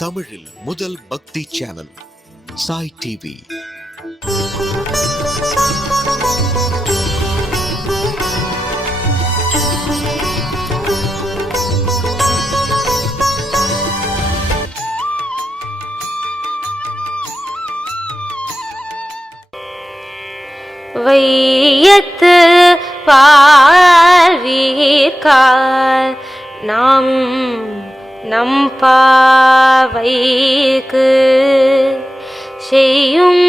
தமிழில் முதல் பக்தி சேனல் சாய் டிவி. வையத்து வாழ்வீர்கால் நாம் நம் பாவைக்கு செய்யும்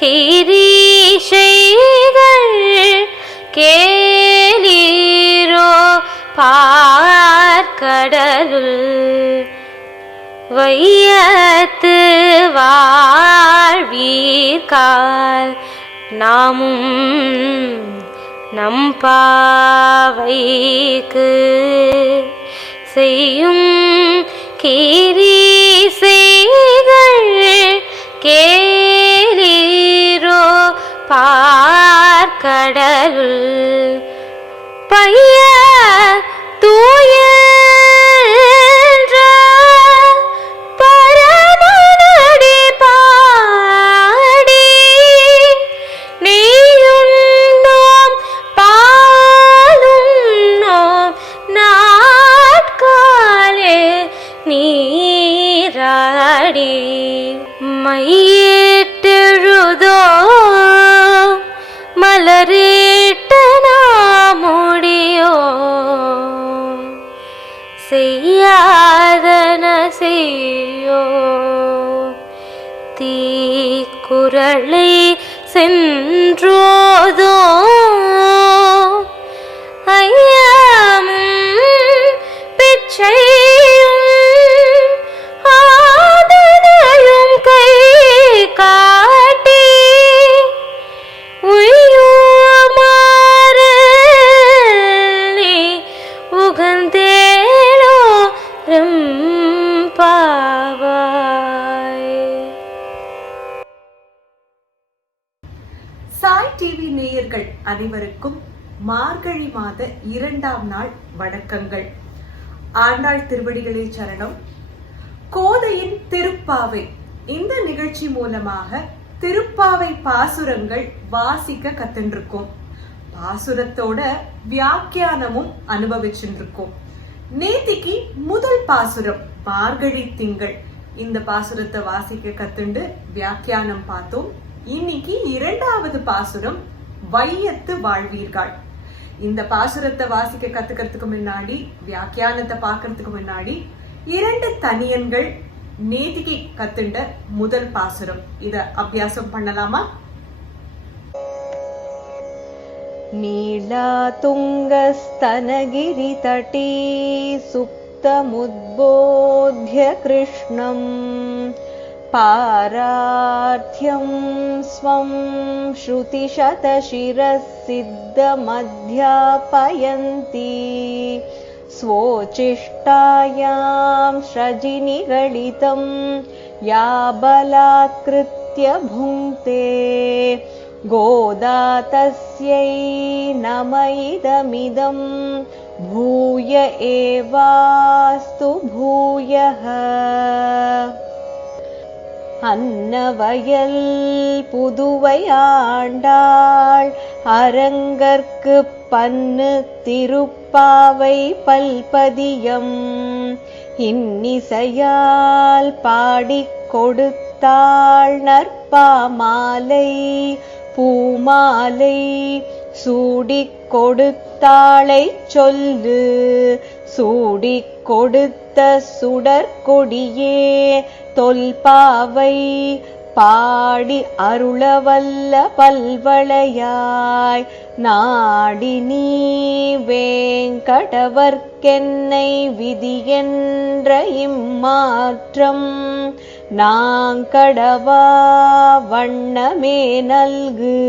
கிரீஷைகள் கேளீரோ பார்க்கடலுள். வையத்து வாழ்வீர்கால் நாமும் நம் பாவைக்கு செய்யும் கிரீசைகள் கேளீரோ பார்க்கடலுள். பைய தூய மையேற்றெழுதோ மலரேட்ட நாமுடியோ செய்யாதன செய்யோ தீக்குறளை சென்றோதோ ஐயமும் பிச்சை சாய் டிவி நேயர்கள் அனைவருக்கும் மார்கழி மாத 2ஆம் நாள் வணக்கங்கள். ஆண்டாள் திருவடிகளே சரணம். கோதையின் திருப்பாவை இந்த நிகழ்ச்சி மூலமாக திருப்பாவை பாசுரங்கள் வாசிக்க கத்துருக்கோம். பாசுரத்தோட வியாக்கியானமும் அனுபவிச்சுருக்கோம். நேத்திக்கு முதல் பாசுரம் மார்கழி திங்கள், இந்த பாசுரத்தை வாசிக்க கத்துண்டு வியாக்கியானம் பார்த்தோம். இன்னைக்கு 2வது பாசுரம் வையத்து வாழ்வீர்கள். இந்த பாசுரத்தை வாசிக்க கத்துக்கிறதுக்கு முன்னாடி, வியாக்கியானத்தை பாக்குறதுக்கு முன்னாடி 2 தனியன்கள் நேத்திக்கு கத்துண்ட முதல் பாசுரம், இத அபியாசம் பண்ணலாமா? நீலா துங்கஸ்தனகிரி தட்டி சுப்தமுத்போத்ய கிருஷ்ணம் பாரார்த்தியம் ஸ்வம் ஸ்ருதிசதசிரஸ் சித்தமத்யாபயந்தி ஸ்வோச்சிஷ்டாயாம் ஸ்ரஜினிகலிதம் யா பலாத்கிருத்ய புங்க்தே கோதா தஸ்யை நம இதமிதம் பூய ஏவாஸ்து பூயஹ. அன்னவயல் புதுவை ஆண்டாள் அரங்கற்கு பன்னு திருப்பாவை பல்பதியம் இன்னிசையால் பாடிக் கொடுத்தாள் நற்பாமாலை பூமாலை சூடிக் கொடுத்தாளைச் சொல்லு. சூடிக் கொடுத்த சுடற்கொடியே தொல்பாவை பாடி அருளவல்ல பல்வளையாய் நாடி நீ வேங்கடவர்க்கென்னை விதியென்ற இம்மாற்றம் நாங்கடவா வண்ணமே நல்கு.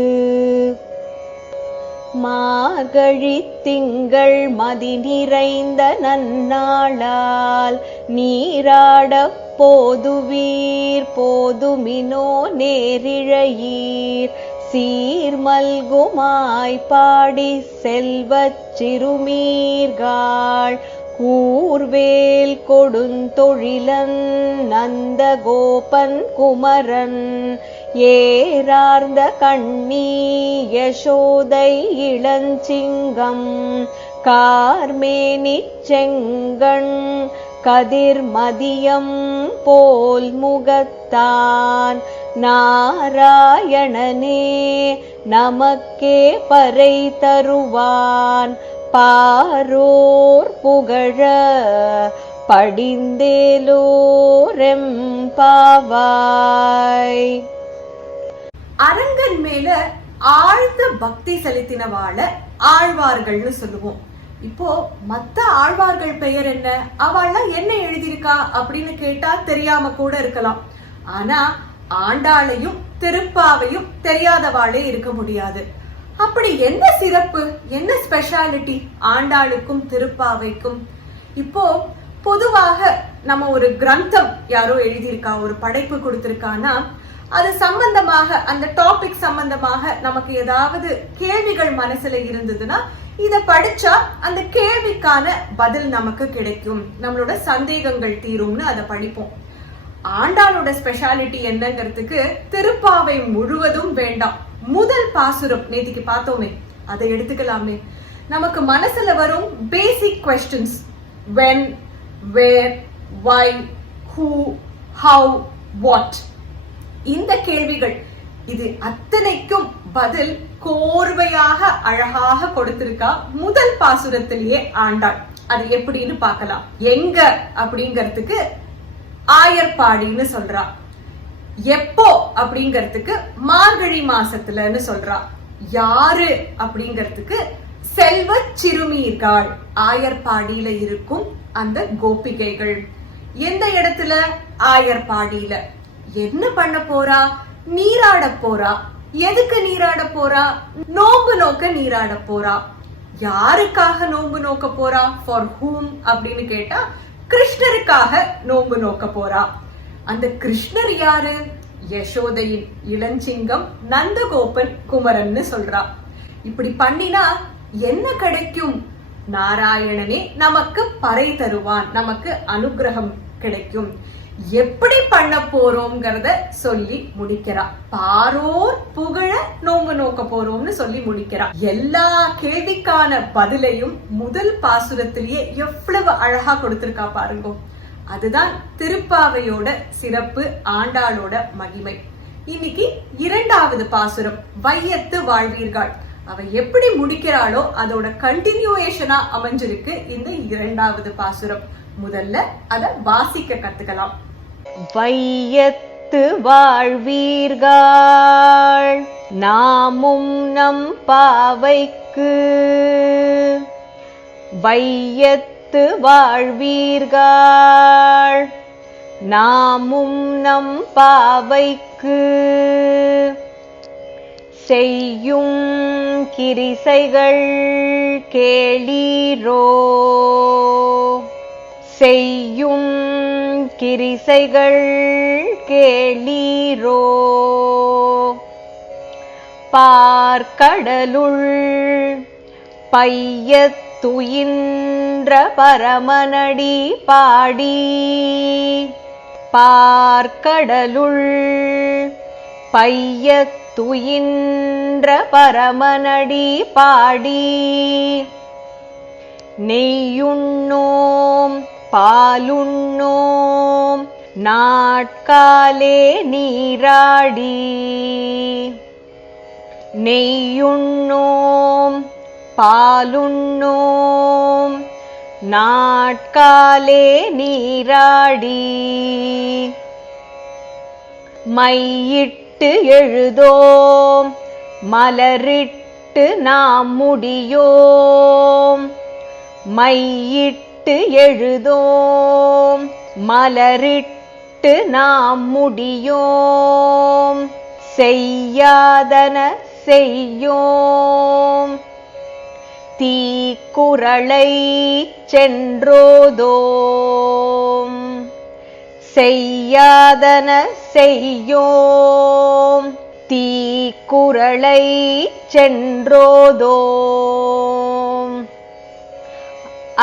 மார்கழி திங்கள் மதி நிறைந்த நன்னாளால் நீராடப் போதுவீர் போதுமினோ நேரிழையீர் சீர்மல்குமாய் பாடி செல்வச் சிறுமீர்காள் கூர்வேல் கொடுந்தொழிலன் நந்தகோபன் குமரன் ஏரார்ந்த கண்ணி யசோதை இளஞ்சிங்கம் கார்மேனிச் செங்கண் கதிர்மதியம் போல் முகத்தான் நாராயணனே நமக்கே பறை தருவான் பாரோர் புகழ படிந்தேலோரெம்பாவாய். அரங்கன் மேல ஆழ்ந்த பக்தி செலுத்தினவாள ஆழ்வார்கள்னு சொல்லுவோம். இப்போ மத்த ஆழ்வார்கள் பெயர் என்ன, அவள்லாம் என்ன எழுதியிருக்கா அப்படின்னு கேட்டா தெரியாம கூட இருக்கலாம். ஆனா ஆண்டாளையும் திருப்பாவையும் தெரியாதவாளே இருக்க முடியாது. அப்படி என்ன சிறப்பு, என்ன ஸ்பெஷாலிட்டி ஆண்டாளுக்கும் திருப்பாவைக்கும்? இப்போ பொதுவாக நம்ம ஒரு கிரந்தம் யாரோ எழுதியிருக்கா, ஒரு படைப்பு கொடுத்திருக்கானா, அது சம்பந்தமாக அந்த டாபிக் சம்பந்தமாக நமக்கு ஏதாவது கேள்விகள் மனசுல இருந்ததுன்னா இத படிச்சா அந்த கேள்விக்கான பதில் நமக்கு கிடைக்கும், நம்மளோட சந்தேகங்கள் தீரும்னு அதை படிப்போம். ஆண்டாளோட ஸ்பெஷாலிட்டி என்னங்கிறதுக்கு திருப்பாவை முழுவதும் வேண்டாம், முதல் பாசுரம் நேத்திக்கு பார்த்தோமே அதை எடுத்துக்கலாமே. நமக்கு மனசுல வரும் பேசிக் questions, when, where, why, who, how, what, இந்த கேள்விகள், இது அத்தனைக்கும் பதில் கோர்வையாக அழகாக கொடுத்திருக்கா முதல் பாசுரத்திலேயே ஆண்டாள். அது எப்படின்னு பார்க்கலாம். எங்க அப்படிங்கிறதுக்கு ஆயர்பாடின்னு சொல்றா, எப்போ அப்படிங்கிறதுக்கு மார்கழி மாசத்துலன்னு சொல்றா, யாரு அப்படிங்கிறதுக்கு செல்வ சிறுமீர்கள் ஆயர்பாடியில இருக்கும் அந்த கோபிகைகள். எந்த இடத்துல? ஆயர்பாடியில. என்ன பண்ண போறா? நீராட போறா. எதுக்கு நீராட போறா? நோன்பு நோக்க நீராட போறா. யாருக்காக நோன்பு நோக்க போறா? ஃபார் ஹூம் அப்படின்னு கேட்டா கிருஷ்ணருக்காக நோன்பு நோக்க போறா. அந்த கிருஷ்ணர் யாரு? யசோதையின் இளஞ்சிங்கம் நந்தகோபன் குமரன்னு சொல்றா. இப்படி பண்ணினா என்ன கிடைக்கும்? நாராயணனே நமக்கு பறை தருவான், நமக்கு அனுகிரகம் கிடைக்கும். எப்படி பண்ண போறோம்ங்கிறத சொல்லி முடிக்கிறா. பாரோர் புகழ நோம்பு நோக்க போறோம்னு சொல்லி முடிக்கிறா. எல்லா கேள்விக்கான பதிலையும் முதல் பாசுரத்திலேயே எவ்வளவு அழகா கொடுத்திருக்கா பாருங்க. அதுதான் திருப்பாவையோட சிறப்பு, ஆண்டாளோட மகிமை. இன்னைக்கு இரண்டாவது பாசுரம், வையத்து வாழ்வீர்கள். அவ எப்படி முடிக்கிறாளோ அதோட கண்டினியூவேஷனா அமைஞ்சிருக்கு இந்த இரண்டாவது பாசுரம். முதல்ல அத வாசிக்க கத்துக்கலாம். வையத்து வாழ்வீர்கள் நாமும் நம் பாவைக்கு, வையத்து வாழ்வீர்கள் நாமும் நம் பாவைக்கு, செய்யும் கிரிசைகள் கேளீரோ, செய்யும் கிரிசைகள் கேளீரோ, பார்க்கடலுள் பையத்துயின்ற பரமனடி பாடி, பார்க்கடலுள் பையத்துயின்ற பரமனடி பாடி, நெய்யுண்ணோம் பாலுண்ணோம் நாட்காலே நீராடி, நெய்யுண்ணோம் பாலுண்ணோம் நாட்காலே நீராடி, மையிட்டு எழுதோம் மலரிட்டு நாம் முடியோம், மையிட்டு எழுதோம் மலரிட்டு நாம் முடியோம், செய்யாதன செய்யோம் தீக்குறளை சென்றோதோம், செய்யாதன செய்யோம் தீக்குறளை சென்றோதோம்.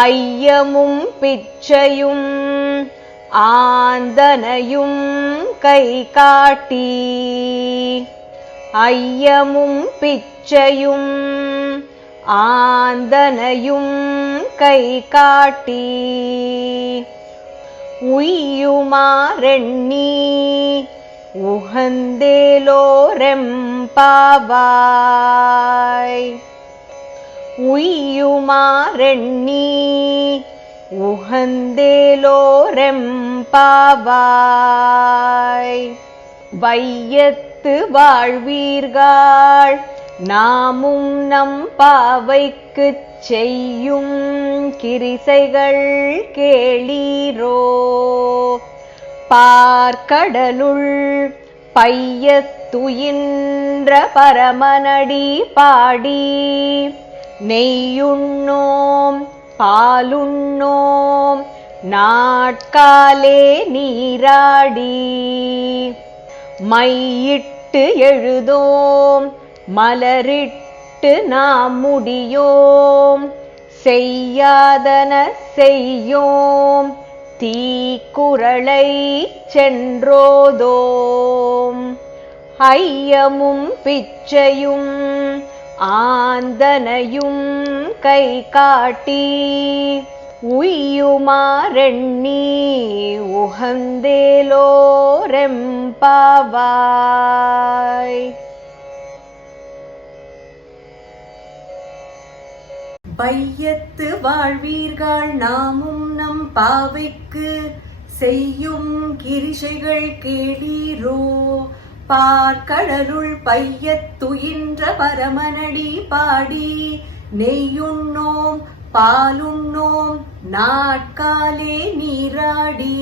ஐயமும் பிச்சையும் ஆந்தனையும் கை காட்டி ஐயமும் பிச்சையும் ஆந்தனையும் கை காட்டி உய்யுமாறெண்ணி உகந்தேலோரெம்பாவாய் உய்யுமாறெண்ணி உகந்தேலோரெம்பாவாய் வையத்து வாழ்வீர்கள் நாமும் நம் பாவைக்குச் செய்யும் கிரிசைகள் கேளீரோ பார்க்கடலுள் பையத்துயின்ற பரமனடி பாடி நெய்யுண்ணோம் பாலுண்ணோம் நாட்காலே நீராடி மையிட்டு எழுதோம் மலரிட்டு நாம் முடியோம் செய்யாதன செய்யோம் தீக்குறளை சென்றோதோம் ஐயமும் பிச்சையும் ஆந்தனையும் கை காட்டி உய்யுமாறெண்ணி உகந்தேலோரெம்பாவாய். வையத்து வாழ்வீர்கள் நாமும் நம் பாவைக்கு செய்யும் கிரிசைகள் கேளீரோ பார்க்கடலுள் பையத்துயின்ற பரமனடி பாடி நெய்யுண்ணோம் பாலுண்ணோம் நாட்காலே நீராடி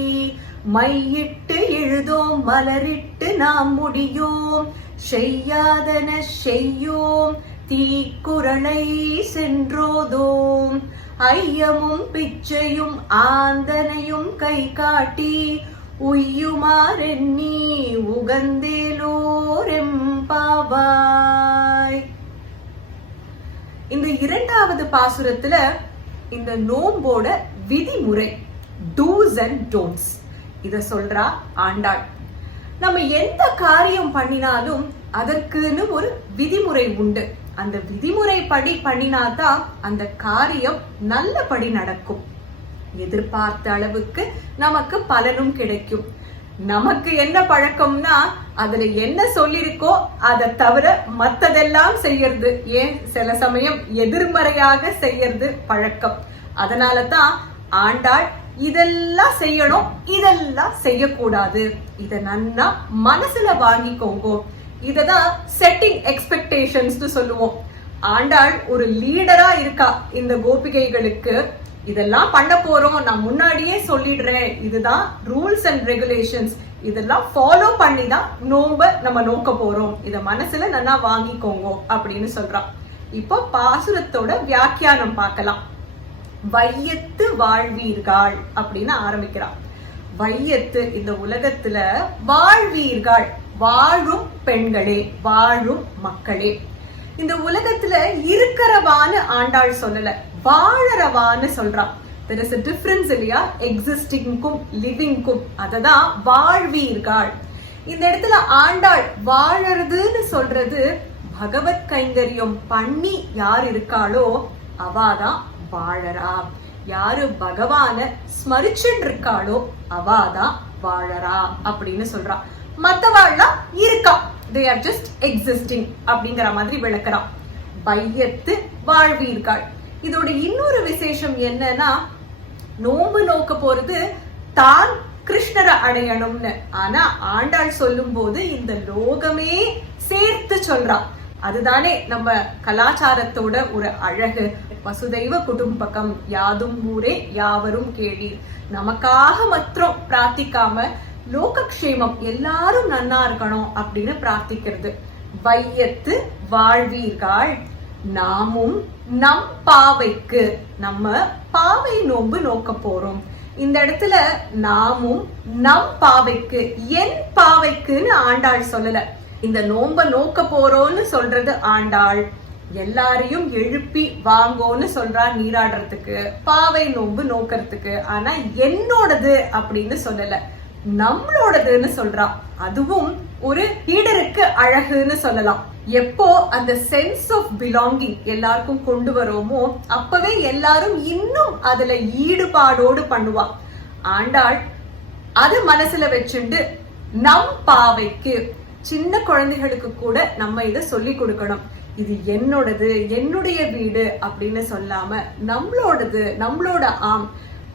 மையிட்டு எழுதோம் மலரிட்டு நாம் முடியோம் செய்யாதன செய்யோம் தீக்குறளை சென்றோதோம் ஐயமும் பிச்சையும் ஆந்தனையும் கை காட்டி உய்யுமாறெண்ணி உகந்தேலோரெம்பாவாய். இந்த இரண்டாவது பாசுரத்துல இந்த நோம்போட விதிமுறை டூஸ் அண்ட் டோன்ட்ஸ் இத சொல்றா ஆண்டாள். நம்ம எந்த காரியம் பண்ணினாலும் அதற்குன்னு ஒரு விதிமுறை உண்டு. அந்த விதிமுறை படி பண்ணினாதான் அந்த காரியம் நல்லபடி நடக்கும். எதிர்பார்த்த அளவுக்கு நமக்கு பலனும் கிடைக்கும். நமக்கு என்ன பழக்கம்னா அதுல என்ன சொல்லிருக்கோ அதை தவிர மத்ததெல்லாம் செய்யறது, ஏன் சில சமயம் எதிர்மறையாக செய்யறது பழக்கம். அதனாலதான் ஆண்டாள் இதெல்லாம் செய்யணும் இதெல்லாம் செய்யக்கூடாது, இத நன்னா மனசுல வாங்கிக்கோங்க. இததான் செட்டிங் எக்ஸ்பெக்டேஷன்ஸ் சொல்லுவோம். ஆண்டாள் ஒரு லீடரா இருக்கா. இந்த கோபிகைகளுக்கு இதெல்லாம் பண்ண போறோம், நான் முன்னாடியே சொல்லிடுறேன், இதுதான் ரூல்ஸ் அண்ட் ரெகுலேஷன்ஸ், இதெல்லாம் ஃபாலோ பண்ணி தான் நோம்ப நம்ம நோக்க போறோம், இத மனசுல நல்லா வாங்கிக்கோங்க அப்படின்னு சொல்றான். இப்போ பாசுரத்தோட வியாக்கியானம் பார்க்கலாம். வையத்து வாழ்வீர்கள் அப்படின்னு ஆரம்பிக்கிறான். வையத்து இந்த உலகத்துல வாழ்வீர்கள், வாழும் பெண்களே, வாழும் மக்களே. இந்த உலகத்துல இருக்கிறவான்னு ஆண்டாள் சொல்லல, வாழறவான்னு சொல்றான். there is a difference இல்லையா, எக்ஸிஸ்டிங்கும் லிவிங்கும். அததான் வாழ்வீர்கள். இந்த இடத்துல ஆண்டாள் வாழறதுன்னு சொல்றது பகவத் கைங்கரியம் பண்ணி யார் இருக்காளோ அவாதான் வாழறா. யாரு பகவான ஸ்மரிச்சுட்டு இருக்காளோ அவாதான் வாழறா அப்படின்னு சொல்றா. மத்தவாள்லாம் இருக்கா, they are just existing அப்படிங்கிற மாதிரி விளக்குறான். வையத்து வாழ்வீர்கள். இதோட இன்னொரு விசேஷம் என்னன்னா, நோம்பு நோக்க போறது தான் கிருஷ்ணரை அடையணும்னு. ஆனா ஆண்டாள் சொல்லும் போது இந்த லோகமே சேர்த்து சொல்றான். அதுதானே நம்ம கலாச்சாரத்தோட ஒரு அழகு. வசுதைவ குடும்பகம் யாதும் ஊரே யாவரும் கேளீர். நமக்காக மாத்திரம் பிரார்த்திக்காம லோகக்ஷேமம் எல்லாரும் நன்னா இருக்கணும் அப்படின்னு பிரார்த்திக்கிறது. வையத்து வாழ்வீர்கள் நாமும் நம் பாவைக்கு, நம்ம பாவை நோன்பு நோக்க போறோம். இந்த இடத்துல நாமும் நம் பாவைக்கு, என் பாவைக்குன்னு ஆண்டாள் சொல்லல. இந்த நோம்ப நோக்க போறோம்னு சொல்றது ஆண்டாள், எல்லாரையும் எழுப்பி வாங்கோன்னு சொல்றா நீராடுறதுக்கு, பாவை நோன்பு நோக்கிறதுக்கு. ஆனா என்னோடது அப்படின்னு சொல்லல, நம்மளோடதுன்னு சொல்றா. அதுவும் ஒரு லீடருக்கு அழகுன்னு சொல்லலாம். எப்போ அந்த சென்ஸ் ஆஃப் பிலாங்கிங் எல்லாருக்கும் கொண்டு வரோமோ அப்பவே எல்லாரும் இன்னும் அதுல ஈடுபாடோடு பண்ணுவா. ஆண்டாள் அது மனசுல வச்சுண்டு நம் பாவைக்கு, சின்ன குழந்தைகளுக்கு கூட நம்ம இத சொல்லி கொடுக்கணும். இது என்னோடது, என்னுடைய வீடு அப்படின்னு சொல்லாம நம்மளோடது, நம்மளோட ஆம்.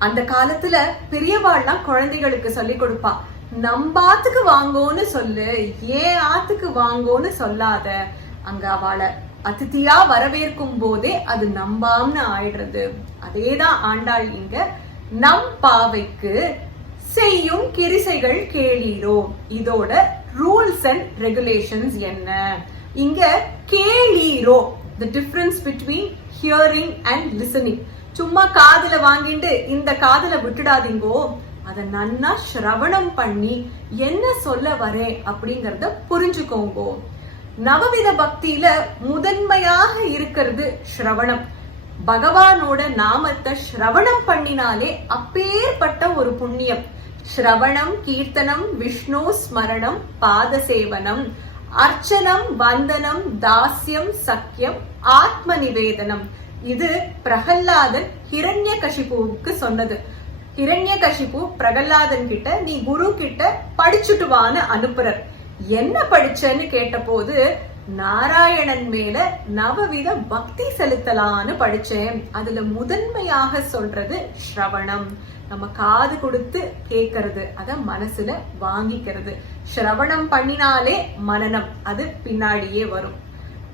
அந்த காலத்துல பெரியவாள்லாம் குழந்தைகளுக்கு சொல்லி கொடுப்பா, நம்ம ஆத்துக்கு வாங்கோன்னு சொல்லு, ஏன் ஆத்துக்கு வாங்கோன்னு சொல்லாத. அங்க அவளை அதிதியா வரவேற்கும் போதே அது நம்பாம்னு ஆயிடுறது. அதேதான் ஆண்டாள் இங்க நம் பாவைக்கு செய்யும் கிரிசைகள் கேளீரோ. இதோட ரூல்ஸ் அண்ட் ரெகுலேஷன்ஸ் என்ன? இங்க கேளீரோ, the difference between hearing and listening. சும்மா காதுல வாங்கிட்டு இந்த காதுல விட்டுடாதீங்கோ, அத நன்னா ஸ்ரவணம் பண்ணி என்ன சொல்ல வரேன் அப்படிங்கறத புரிஞ்சுக்கோங்கோ. நவவித பக்தியில முதன்மையாக இருக்கிறது ஸ்ரவணம். பகவானோட நாமத்தை ஸ்ரவணம் பண்ணினாலே அப்பேற்பட்ட ஒரு புண்ணியம். ஸ்ரவணம், கீர்த்தனம், விஷ்ணு ஸ்மரணம், பாத சேவனம், அர்ச்சனம், வந்தனம், தாஸ்யம், சக்கியம், ஆத்ம நிவேதனம். இது பிரகல்லாதன் ஹிரண்யகசிபுவுக்கு சொன்னது. ஹிரண்யகசிபு பிரகல்லாதன் கிட்ட நீ குரு கிட்ட படிச்சுட்டு வான்னு அனுப்புறார். என்ன படிச்சேன்னு கேட்ட போது நாராயணன் மேல நவவித பக்தி செலுத்தலான்னு படிச்சேன். அதுல முதன்மையாக சொல்றது ஸ்ரவணம். நம்ம காது கொடுத்து கேட்கறது, அத மனசுல வாங்கிக்கிறது. ஸ்ரவணம் பண்ணினாலே மனனம், அது பின்னாடியே வரும்.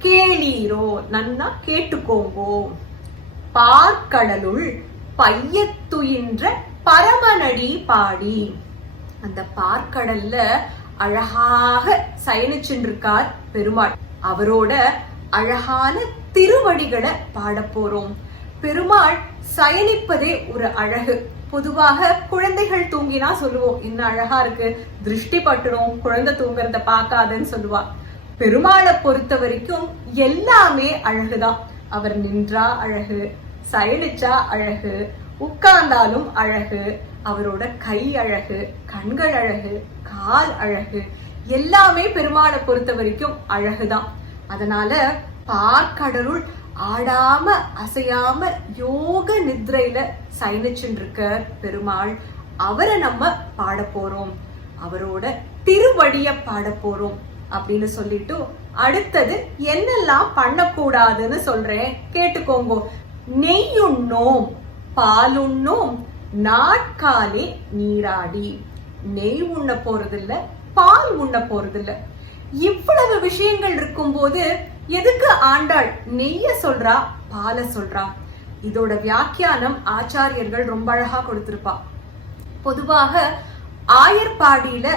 கேளீரோ, நன்னா கேட்டுக்கோங்கோ. பார்க்கடலுள் பையத்துயின்ற பரமநடி பாடி. அந்த பார்க்கடல்ல அழகாக சயனிச்சுருக்கார் பெருமாள். அவரோட அழகான திருவடிகளை பாட போறோம். பெருமாள் சயனிப்பதே ஒரு அழகு. பொதுவாக குழந்தைகள் தூங்கினா சொல்லுவோம், இன்னும் அழகா இருக்கு, திருஷ்டி பட்டுரும், குழந்தை தூங்குறத பார்க்காதுன்னு சொல்லுவா. பெருமாளை பொறுத்த வரைக்கும் எல்லாமே அழகுதான். அவர் நின்றா அழகு, சயனிச்சா அழகு, உட்கார்ந்தாலும் அழகு, அவரோட கை அழகு, கண்கள் அழகு, கால் அழகு, எல்லாமே பெருமாளை பொறுத்த வரைக்கும் அழகுதான். அதனால பார்க்கடலுள் ஆடாம அசையாம யோக நித்ரையில சயனிச்சுருக்க பெருமாள், அவரை நம்ம பாட போறோம். அவரோட திருவடிய பாட போறோம் அப்படின்னு சொல்லிட்டு அடுத்தது என்னெல்லாம் பண்ணக்கூடாதுன்னு சொல்றேன், கேட்டுக்கோங்க. நெய்யுண்ணோம், பாலுண்ணோம், நாட்காலே நீராடி. நெய் உண்ண போறதில்ல, பால் உண்ண போறதில்ல. இவ்வளவு விஷயங்கள் இருக்கும் போது எதுக்கு ஆண்டாள் நெய்ய சொல்றா, பாலை சொல்றா? இதோட வியாக்கியானம் ஆச்சாரியர்கள் ரொம்ப அழகா கொடுத்திருப்பா. பொதுவாக ஆயர்பாடியில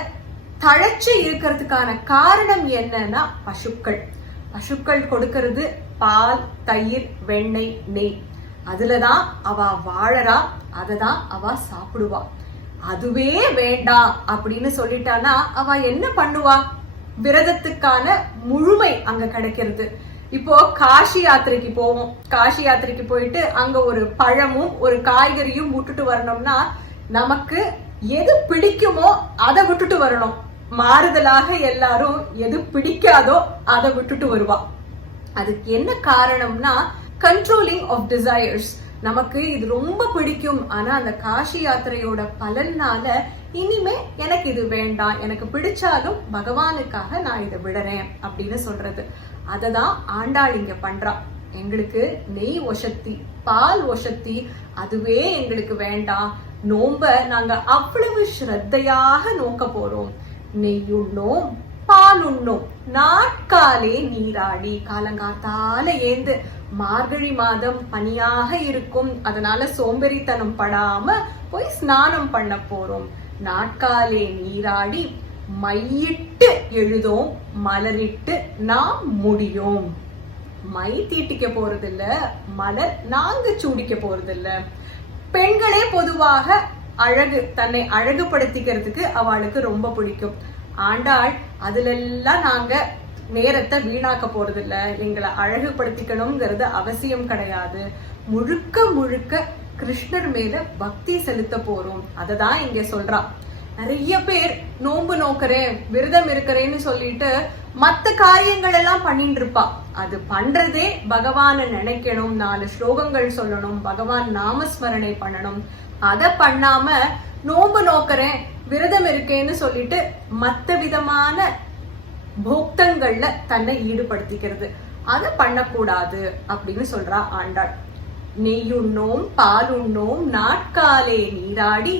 தழைச்சு இருக்கிறதுக்கான காரணம் என்னன்னா பசுக்கள். பசுக்கள் கொடுக்கிறது பால், தயிர், வெண்ணெய், நெய். அதுலதான் அவ வாழறா, அததான் அவ சாப்பிடுவா. அதுவே வேண்டாம் அப்படின்னு சொல்லிட்டானா அவ என்ன பண்ணுவா? விரதத்துக்கான முழுமை அங்க கிடைக்கிறது. இப்போ காஷி யாத்திரைக்கு போவோம். காஷி யாத்திரைக்கு போயிட்டு அங்க ஒரு பழமும் ஒரு காய்கறியும் விட்டுட்டு வரணும்னா நமக்கு எது பிடிக்குமோ அதை விட்டுட்டு வரணும். மாறுதலாக எல்லாரும் எது பிடிக்காதோ அதை விட்டுட்டு வருவா. அதுக்கு என்ன காரணம்னா கண்ட்ரோலிங் ஆஃப் டிசையர்ஸ். நமக்கு இது ரொம்ப பிடிக்கும், ஆனா அந்த காஷி யாத்திரையோட பலனால இனிமே எனக்கு இது வேண்டாம், எனக்கு பிடிச்சாலும் பகவானுக்காக நான் இதை விடுறேன் அப்படின்னு சொல்றது. அததான் ஆண்டாள் இங்க பண்றா. எங்களுக்கு நெய் ஒசத்தி, பால் ஒசத்தி, அதுவே எங்களுக்கு வேண்டாம். நோம்ப நாங்க அவ்வளவு ஸ்ரத்தையாக நோக்க போறோம். நெய்யுண்ணோம், பால் உண்ணோம், நாட்காலே நீராடி. காலங்காத்தால ஏந்து, மார்கழி மாதம் பனியாக இருக்கும், அதனால சோம்பேறித்தனம் படாம போய் ஸ்நானம் பண்ண போறோம். நாட்காலே நீராடி மையிட்டு எழுதோம், மலரிட்டு நாம் முடியோம். மை தீட்டிக்க போறதில்ல, மலர் நாங்க சூடிக்க போறதில்ல. பெண்களே பொதுவாக அழகு, தன்னை அழகுபடுத்திக்கிறதுக்கு அவளுக்கு ரொம்ப பிடிக்கும். ஆண்டாள் அதுல எல்லாம் நாங்க நேரத்தை வீணாக்க போறது இல்ல, எங்களை அழகுபடுத்திக்கணுங்கிறது அவசியம் கிடையாது. முழுக்க முழுக்க கிருஷ்ணர் மேல பக்தி செலுத்த போறோம். அததான் இங்க சொல்றா. நிறைய பேர் நோன்பு நோக்கிறேன், விரதம் இருக்கிறேன்னு சொல்லிட்டு மத்த காரியங்கள் எல்லாம் பண்ணிட்டு இருப்பா. அது பண்றதே பகவான நினைக்கணும், 4 ஸ்லோகங்கள் சொல்லணும், பகவான் நாமஸ்மரணை பண்ணணும். அத பண்ணாம நோன்பு நோக்கிறேன், விரதம் இருக்கேன்னு சொல்லிட்டு மத்த விதமான போக்தங்கள்ல தன்னை ஈடுபடுத்திக்கிறது. அத பண்ணக்கூடாது அப்படின்னு சொல்றா ஆண்டாள். நெய்யுண்ணோம் பாலுண்ணோம் நாட்காலே நீராடி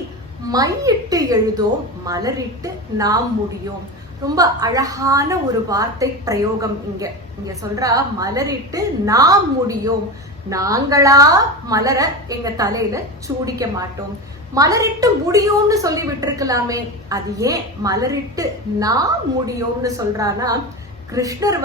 மையிட்டு எழுதோம் மலரிட்டு நாம் முடியோம். ரொம்ப அழகான ஒரு வார்த்தை பிரயோகம் இங்க சொல்றா. மலரிட்டு நாம் முடியோம். நாங்களா மலர எங்க தலையில சூடிக்க மாட்டோம். மலரிட்டு முடியும்னு சொல்லி விட்டுருக்கலாமே, அது ஏன் மலரிட்டு நாம் முடியும்னு சொல்றானா, கிருஷ்ணர்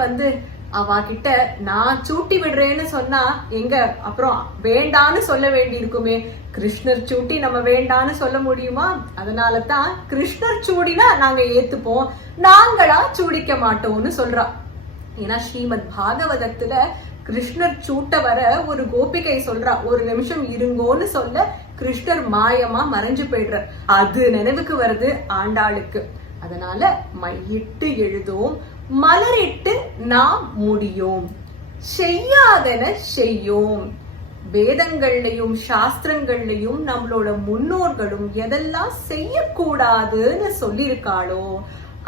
அவகிட்ட நான் சூட்டி விடுறேன்னு சொன்னா எங்க அப்புறம் வேண்டான்னு சொல்ல வேண்டி இருக்குமே. கிருஷ்ணர் சூட்டி நம்ம வேண்டான்னு சொல்ல முடியுமா? அதனாலதான் கிருஷ்ணர் சூடினா நாங்க ஏத்துப்போம், நாங்களா சூடிக்க மாட்டோம்னு சொல்றா. ஏன்னா ஸ்ரீமத் பாகவதத்துல கிருஷ்ணர் சூட்ட வர ஒரு கோபிகை சொல்றா, ஒரு நிமிஷம் இருங்கோன்னு சொல்ல கிருஷ்ணர் மாயமா மறைஞ்சு போயிடுற. அது நினைவுக்கு வருது ஆண்டாளுக்கு. அதனால மையிட்டு எழுதோம் மலரிட்டு நாம் முடியோம், செய்யாதன செய்யோம். வேதங்கள்லயும் சாஸ்திரங்கள்லயும் நம்மளோட முன்னோர்களும் எதெல்லாம் செய்யக்கூடாதுன்னு சொல்லியிருக்காளோ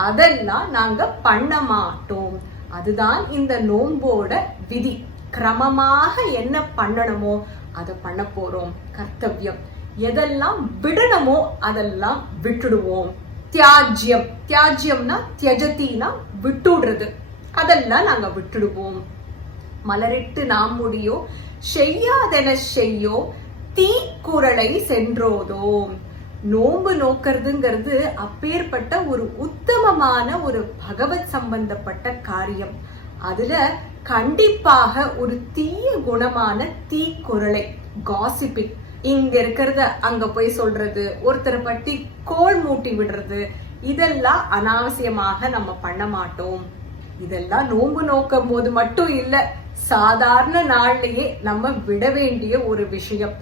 அதெல்லாம் நாங்க பண்ண மாட்டோம். அதுதான் இந்த நோம்போட விதி. கிரமமாக என்ன பண்ணணுமோ அதை பண்ண போறோம். கர்த்தவியம். எதெல்லாம் விடணுமோ அதெல்லாம் விட்டுடுவோம். தியாஜ்யம், தியாஜ்யம்னா தியஜத்தினா விட்டுடுறது, அதெல்லாம் நாங்க விட்டுடுவோம். மலரிட்டு நாம் முடியோ செய்யாதென செய்யோ தீக்குறளை சென்றோதோம். நோன்பு நோக்கிறதுங்கிறது அப்பேற்பட்ட ஒரு உத்தமமான ஒரு பகவத் சம்பந்தப்பட்ட காரியம். அதுல கண்டிப்பாக ஒரு தீய குணமான தீக்குறளை, காசிப்பிங், இங்க இருக்கிறத அங்க போய் சொல்றது, ஒருத்தரை பத்தி கோல் மூட்டி விடுறது, இதெல்லாம் அனாவசியமாக நம்ம பண்ண மாட்டோம். இதெல்லாம் நோன்பு நோக்கும் போது மட்டும் இல்ல, சாதாரண நாள்லயே நம்ம விட வேண்டிய ஒரு விஷயம்.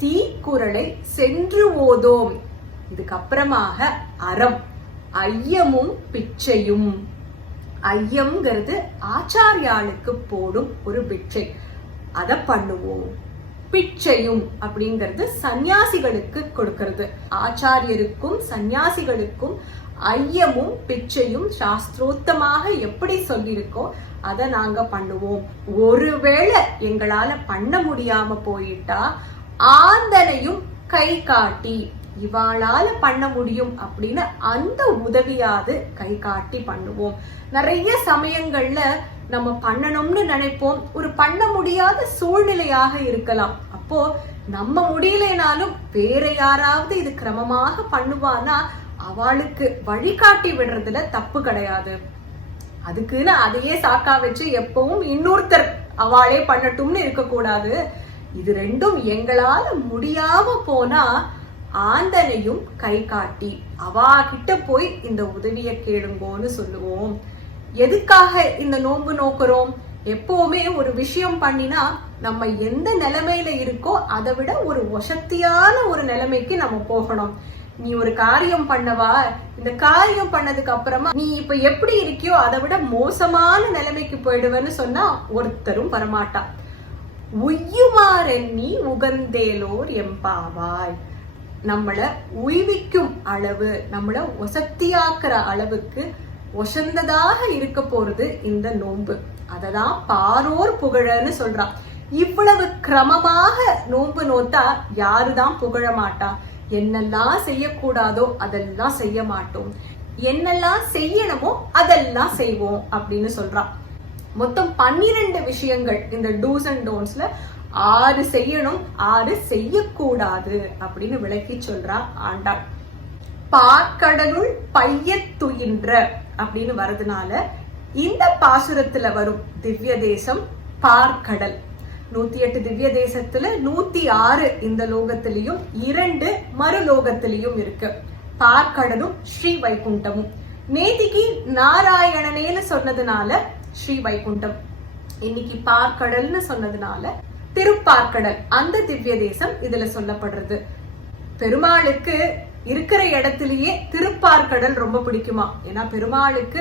தீக்குறளை சென்று ஓதோம். இதுக்கப்புறமாக அறம், ஐயமும் பிச்சையும். ஐயம்ங்கிறது ஆச்சாரியாளுக்கு போடும் ஒரு பிச்சை, அத பண்ணுவோம். பிச்சையும் அப்படிங்கிறது சந்நியாசிகளுக்கு கொடுக்கிறது. ஆச்சாரியருக்கும் சந்நியாசிகளுக்கும் ஐயமும் பிச்சையும் சாஸ்திரோத்தமாக எப்படி சொல்லியிருக்கோ அதை நாங்க பண்ணுவோம். ஒருவேளை எங்களால பண்ண முடியாம போயிட்டா ஆந்தனையும் கை காட்டி, இவாளால பண்ண முடியும் அப்படின்னு அந்த உதவியாவது கை காட்டி பண்ணுவோம். நிறைய சமயங்கள்ல நம்ம பண்ணணும்னு நினைப்போம், ஒரு பண்ண முடியாத சூழ்நிலையாக இருக்கலாம். அப்போ நம்ம முடியலைனாலும் வேற யாராவது இது கிரமமாக பண்ணுவானா அவளுக்கு வழிகாட்டி விடுறதுல தப்பு கிடையாது. அதுக்குன்னு அதையே சாக்கா வச்சு எப்பவும் இன்னொருத்தர் அவளே பண்ணட்டும்னு இருக்கக்கூடாது. இது ரெண்டும் எங்களால முடியாம போனா ஆந்தனையும் கை காட்டி அவா கிட்ட போய் இந்த உதவிய கேளுங்கோன்னு சொல்லுவோம். எதுக்காக இந்த நோன்பு நோக்குறோம்? எப்பவுமே ஒரு விஷயம் பண்ணினா நம்ம எந்த நிலைமையில இருக்கோ அதை விட ஒரு வசத்தியான ஒரு நிலைமைக்கு நம்ம போகணும். நீ ஒரு காரியம் பண்ணவா, இந்த காரியம் பண்ணதுக்கு அப்புறமா நீ இப்ப எப்படி இருக்கியோ அதை விட மோசமான நிலைமைக்கு போயிடுவேன்னு சொன்னா ஒருத்தரும் வரமாட்டா. உய்யுமாறெண்ணி உகந்தேலோர் எம்பாவாய். நம்மள உய்விக்கும் அளவு, நம்மள வசத்தியாக்குற அளவுக்கு ஒசந்ததாக இருக்க போறது இந்த நோன்பு. அததான் பாரோர் புகழன்னு சொல்றான். இவ்வளவு கிரமமாக நோன்பு நோத்தா யாருதான் புகழ மாட்டா? என்னெல்லாம் செய்யக்கூடாதோ அதெல்லாம் செய்ய மாட்டோம், என்னெல்லாம் செய்யணுமோ அதெல்லாம் செய்வோம் அப்படின்னு சொல்றான். மொத்தம் 12 விஷயங்கள் இந்த டூஸ் அண்ட் டோன்ட்ஸ்ல 6 செய்யணும், 6 செய்யக்கூடாது அப்படின்னு விளக்கி சொல்றா ஆண்டாள். பார்க்கடலுள் பையத்துயின்ற அப்படின்னு வரதுனால இந்த பாசுரத்துல வரும் திவ்ய தேசம் பார்க்கடல். 108 திவ்ய தேசத்துல 106 இந்த லோகத்திலையும் 2 மறுலோகத்திலையும் இருக்கு. பார்க்கடலும் ஸ்ரீ வைகுண்டமும். நேத்திக்கு நாராயணனேன்னு சொன்னதுனால ஸ்ரீ வைகுண்டம். இன்னைக்கு பார்க்கடல்னு சொன்னதுனால திருப்பார்க்கடல் அந்த திவ்ய தேசம் இதுல சொல்லப்படுறது. பெருமாளுக்கு இருக்கிற இடத்திலேயே திருப்பார்க்கடல் ரொம்ப பிடிக்குமா. ஏன்னா பெருமாளுக்கு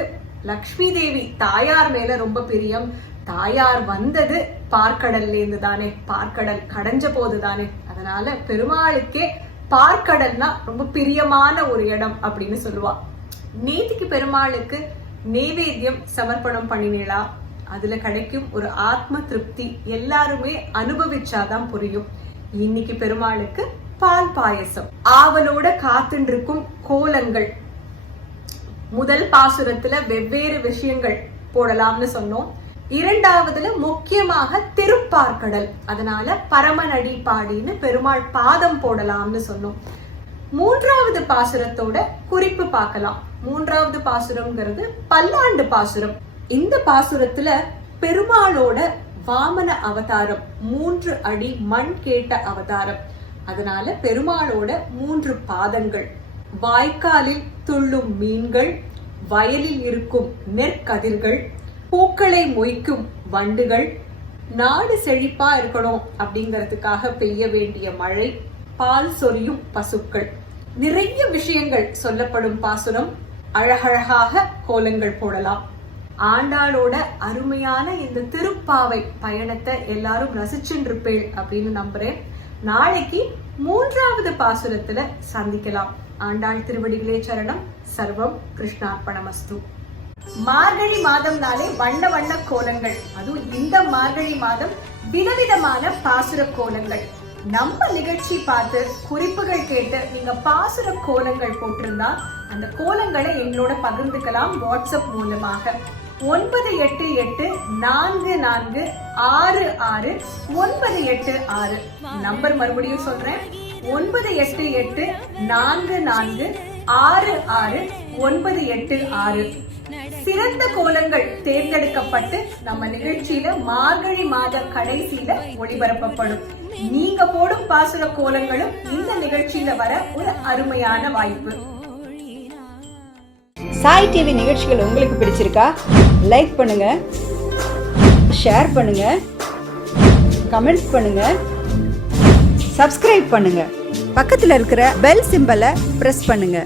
லக்ஷ்மி தேவி தாயார் மேல ரொம்ப பிரியம். தாயார் வந்தது பார்க்கடல்ல இருந்து தானே, பார்க்கடல் கடைஞ்ச போது தானே. அதனால பெருமாளுக்கே பார்க்கடல்னா ரொம்ப பிரியமான ஒரு இடம் அப்படின்னு சொல்லுவா. நேத்திக்கு பெருமாளுக்கு நெய்வேத்தியம் சமர்ப்பணம் பண்ணினீங்களா? அதுல கிடைக்கும் ஒரு ஆத்ம திருப்தி எல்லாருமே அனுபவிச்சாதான் புரியும். இன்னைக்கு பெருமாளுக்கு பால் பாயசம். ஆவலோட காத்துட்டு இருக்கும் கோலங்கள். முதல் பாசுரத்துல வெவ்வேறு விஷயங்கள் போடலாம்னு சொன்னோம். இரண்டாவதுல முக்கியமாக திருப்பார்க்கடல், அதனால பரமநடி பாடின்னு பெருமாள் பாதம் போடலாம்னு சொன்னோம். மூன்றாவது பாசுரத்தோட குறிப்பு பார்க்கலாம். மூன்றாவது பாசுரம்ங்கிறது பல்லாண்டு பாசுரம். இந்த பாசுரத்துல பெருமாளோட வாமன அவதாரம், 3 அடி மண் கேட்ட அவதாரம். அதனால பெருமாளோட 3 பாதங்கள், வாய்க்காலில் துள்ளும் மீன்கள், வயலில் இருக்கும் நெற்கதிர்கள், பூக்களை மொய்க்கும் வண்டுகள், நாடு செழிப்பா இருக்கணும் அப்படிங்கறதுக்காக பெய்ய வேண்டிய மழை, பால் சொரியும் பசுக்கள், நிறைய விஷயங்கள் சொல்லப்படும் பாசுரம். அழகழகாக கோலங்கள் போடலாம். ஆண்டாளோட அருமையான இந்த திருப்பாவை பயணத்தை எல்லாரும் ரசிச்சுருப்பேள் அப்படின்னு நம்புறேன். நாளைக்கு மூன்றாவது பாசுரத்துல சந்திக்கலாம். ஆண்டாள் திருவடிகளே சரணம். சர்வம் கிருஷ்ணார்ப்பணமஸ்து. மார்கழி மாதம்னாலே வண்ண வண்ண கோலங்கள், அதுவும் இந்த மார்கழி மாதம் விதவிதமான பாசுர கோலங்கள். நம்ம நிகழ்ச்சி பார்த்து குறிப்புகள் கேட்டு நீங்க பாசுர கோலங்கள் போட்டிருந்தா அந்த கோலங்களை எங்களோட பகிர்ந்துக்கலாம் வாட்ஸ்அப் மூலமாக. 9884466986 நம்பர் மறுபடியும் சொல்றேன். 9884466986. சிறந்த கோலங்கள் தேர்ந்தெடுக்கப்பட்டு நம்ம நிகழ்ச்சியில மார்கழி மாத கடைசியில ஒளிபரப்பப்படும். நீங்க போடும் பாசுர கோலங்களும் இந்த நிகழ்ச்சியில வர ஒரு அருமையான வாய்ப்பு. சாய் டிவி நிகழ்ச்சிகள் உங்களுக்கு பிடிச்சிருக்கா? லைக் பண்ணுங்க, ஷேர் பண்ணுங்க, கமெண்ட்ஸ் பண்ணுங்க, சப்ஸ்கிரைப் பண்ணுங்க. பக்கத்துல இருக்கிற பெல் சிம்பலை பிரஸ் பண்ணுங்க.